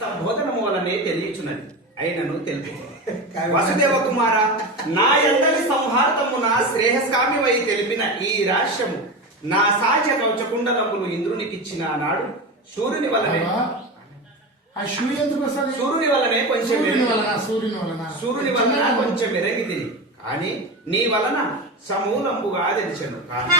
బోధనము వలనే తెలియచున్నది. అయినను తెలుపు. వసుదేవ కుమార నా ఎందరి సంహార్తమున శ్రేయస్కామి వై తెలిపిన ఈ రాష్ట్రము నా సాధ్య కవచకుండలములు ఇంద్రునికిచ్చిన నాడు సూర్యుని వలనే ఆ సూర్యుని ఎందుకు వస్తాడు సూర్యుని వలనే కొంచెం సూర్యుని వలన సూర్యుని వలన. సూర్యుని వలన కొంచెం మెరగిదిని కానీ నీ వలన సమూలంబుగా కానీ